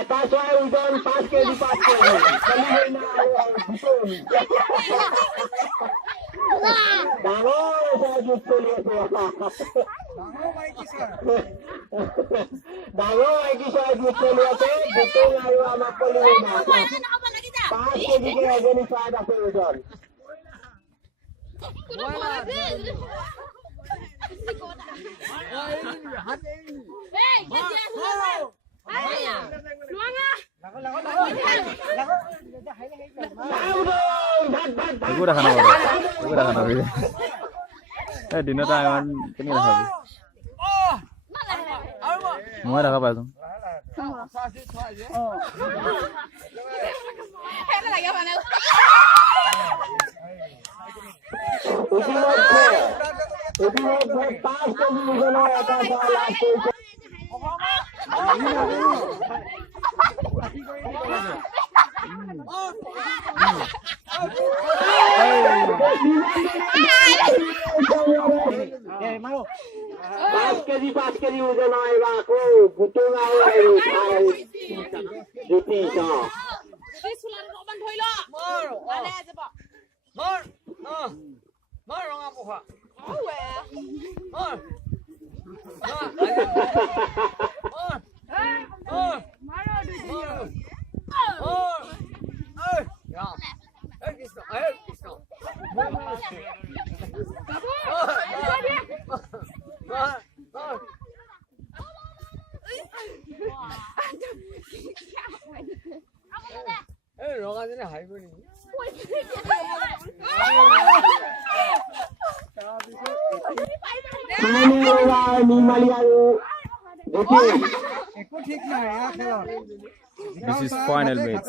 এটা চৰাই ওজন 5 কেজি 5 কেজি খালি হৈ না ডাঙৰ যুদ্ধ চলি আছে ডাঙৰ মাইকী চৰাই যুদ্ধ চলি আছে গোটেই আৰু আমাক কলি হৈ না 5 কেজিকে এজনী চৰাই আছে ওজন Aku dah kena dinner time ini dah habis. Mau dah apa tu? Pas kali udah naik aku, butuh naik juti so. This is final match.